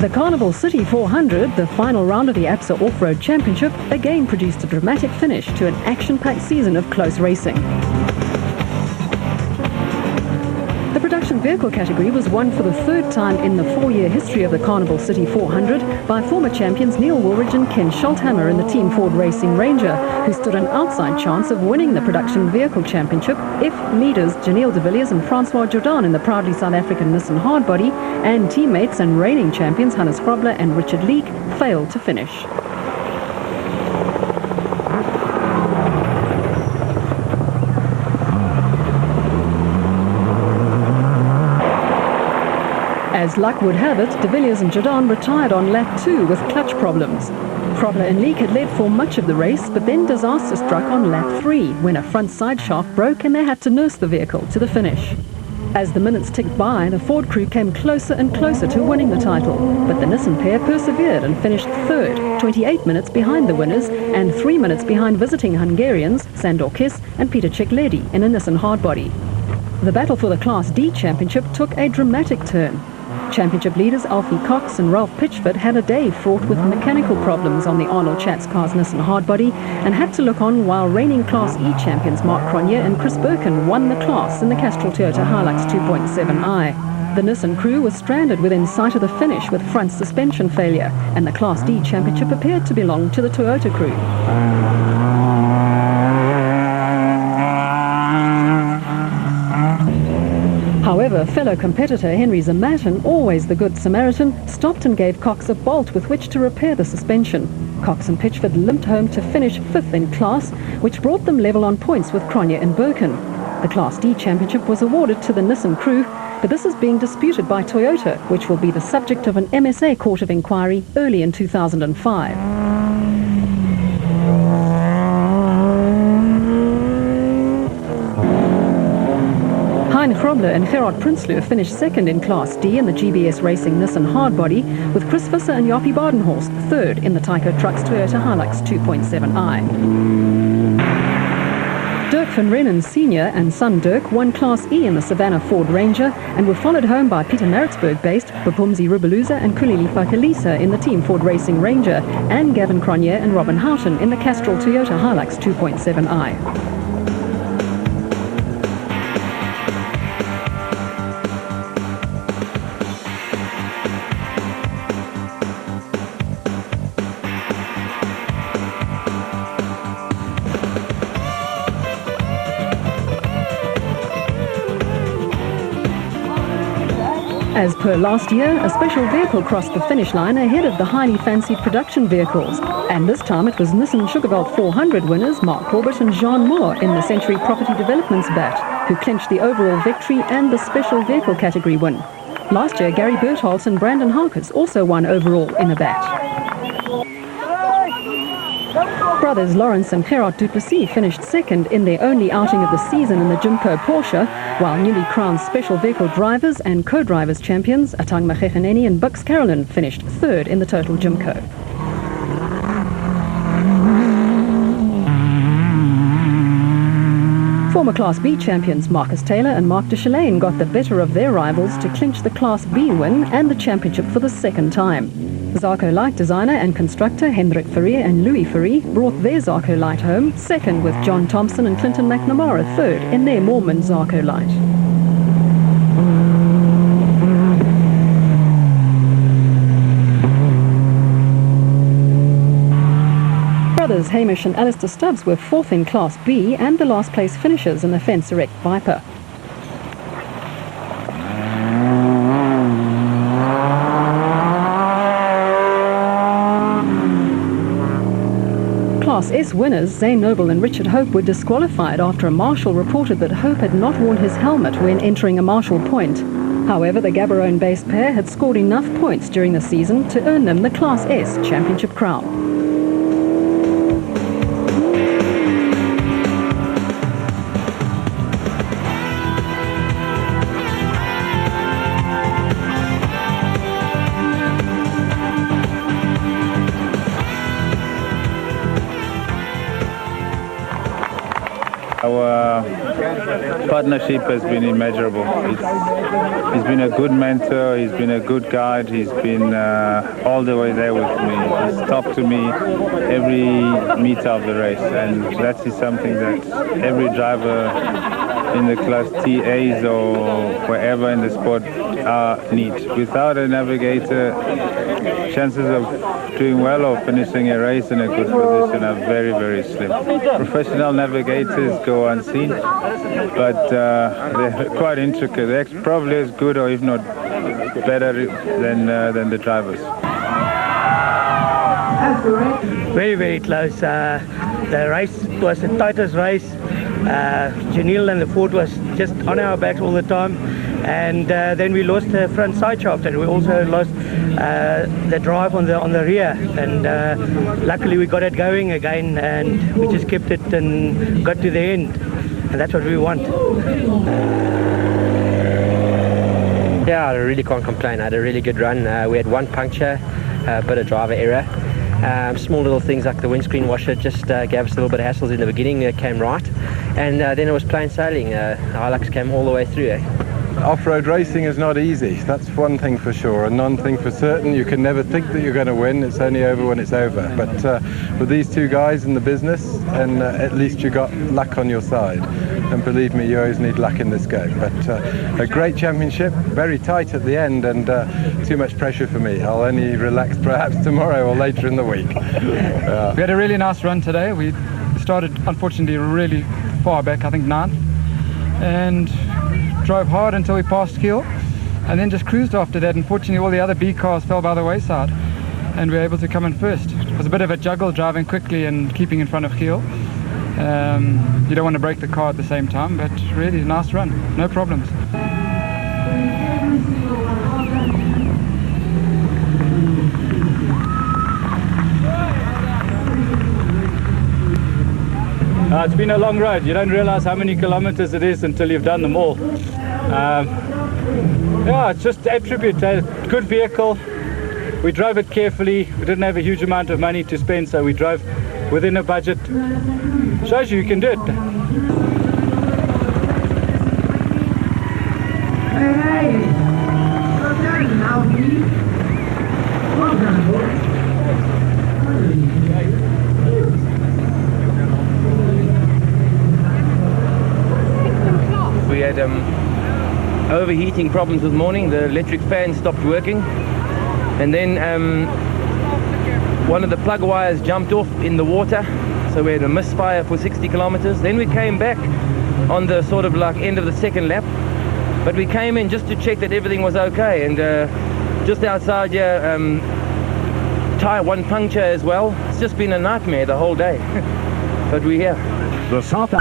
The Carnival City 400, the final round of the ABSA Off-Road Championship, again produced a dramatic finish to an action-packed season of close racing. The production vehicle category was won for the third time in the 4-year history of the Carnival City 400 by former champions Neil Woolridge and Ken Scholthammer in the Team Ford Racing Ranger, who stood an outside chance of winning the production vehicle championship if leaders Janelle de Villiers and Francois Jordan in the proudly South African Nissan Hardbody and teammates and reigning champions Hannes Grobler and Richard Leek failed to finish. As luck would have it, de Villiers and Jordan retired on lap 2 with clutch problems. Grobler and Leek had led for much of the race, but then disaster struck on lap 3 when a front side shaft broke and they had to nurse the vehicle to the finish. As the minutes ticked by, the Ford crew came closer and closer to winning the title, but the Nissan pair persevered and finished third, 28 minutes behind the winners and 3 minutes behind visiting Hungarians Sandor Kiss and Peter Cicledi in a Nissan Hardbody. The battle for the Class D championship took a dramatic turn. Championship leaders Alfie Cox and Ralph Pitchford had a day fraught with mechanical problems on the Arnold Schatz Cars Nissan Hardbody and had to look on while reigning Class E champions Mark Cronje and Chris Birkin won the class in the Castrol Toyota Hilux 2.7i. The Nissan crew was stranded within sight of the finish with front suspension failure, and the Class D championship appeared to belong to the Toyota crew. However, fellow competitor Henry Zamatin, always the good Samaritan, stopped and gave Cox a bolt with which to repair the suspension. Cox and Pitchford limped home to finish 5th in class, which brought them level on points with Cronje and Birkin. The Class D championship was awarded to the Nissan crew, but this is being disputed by Toyota, which will be the subject of an MSA court of inquiry early in 2005. Hein Grobler and Gerard Prinsloo finished second in Class D in the GBS Racing Nissan Hardbody, with Chris Visser and Jappie Badenhorst third in the Tyco Trucks Toyota Hilux 2.7i. Dirk van Rennen Sr. and son Dirk won Class E in the Savannah Ford Ranger and were followed home by Pietermaritzburg-based Bapumzi Rubeluza and Kulilipa Kalisa in the Team Ford Racing Ranger and Gavin Cronje and Robin Houghton in the Castrol Toyota Hilux 2.7i. As per last year, a special vehicle crossed the finish line ahead of the highly fancied production vehicles. And this time it was Nissan Sugarveld 400 winners Mark Corbett and Jean Moore in the Century Property Developments bat, who clinched the overall victory and the special vehicle category win. Last year, Gary Bertholz and Brandon Harkes also won overall in a bat. Brothers Lawrence and Gerard Duplessis finished second in their only outing of the season in the Jimco Porsche, while newly crowned special vehicle drivers and co-drivers champions Atang Magegheneni and Bux Carolyn finished third in the total Jimco. Former Class B champions Marcus Taylor and Mark de Chalane got the better of their rivals to clinch the Class B win and the championship for the second time. Zarco Light designer and constructor Hendrik Ferrier and Louis Ferrier brought their Zarco Light home, second with John Thompson and Clinton McNamara third in their Moorman Zarco Light. Brothers Hamish and Alistair Stubbs were fourth in Class B and the last place finishers in the Fence Erect Viper. Class S winners Zane Noble and Richard Hope were disqualified after a marshal reported that Hope had not worn his helmet when entering a marshal point. However, the Gaborone-based pair had scored enough points during the season to earn them the Class S championship crown. Our partnership has been immeasurable. He's been a good mentor, he's been a good guide, he's been all the way there with me. He's talked to me every meter of the race, and that is something that every driver in the Class TAs or wherever in the sport need. Without a navigator, chances of doing well or finishing a race in a good position are very, very slim. Professional navigators go unseen, but they're quite intricate. They're probably as good or if not better than the drivers. Very, very close. The race was the tightest race. Janelle and the Ford was just on our backs all the time, and then we lost the front side shaft, and we also lost the drive on the rear, and luckily we got it going again, and we just kept it and got to the end, and that's what we want. Yeah, I really can't complain. I had a really good run. We had one puncture, a bit of driver error. Small little things like the windscreen washer just gave us a little bit of hassles in the beginning. It came right, and then it was plain sailing. Hilux came all the way through. Off-road racing is not easy, that's one thing for sure, and one thing for certain, you can never think that you're going to win. It's only over when it's over. But with these two guys in the business, and at least you got luck on your side. And believe me, you always need luck in this game. But a great championship, very tight at the end, and too much pressure for me. I'll only relax perhaps tomorrow or later in the week. We had a really nice run today. We started, unfortunately, really far back, I think 9th, and drove hard until we passed Kiel, and then just cruised after that. Unfortunately, all the other B cars fell by the wayside, and we were able to come in first. It was a bit of a juggle, driving quickly and keeping in front of Kiel. You don't want to break the car at the same time, but really nice run, no problems. It's been a long road. You don't realize how many kilometers it is until you've done them all. Yeah, it's just attribute a good vehicle. We drove it carefully. We didn't have a huge amount of money to spend, so we drove within a budget. Shows you can do it. We had overheating problems this morning. The electric fan stopped working, and then one of the plug wires jumped off in the water, so we had a misfire for 60 kilometers. Then we came back on the sort of like end of the second lap, but we came in just to check that everything was okay, and just outside here, tire one puncture as well. It's just been a nightmare the whole day. But we're here. The South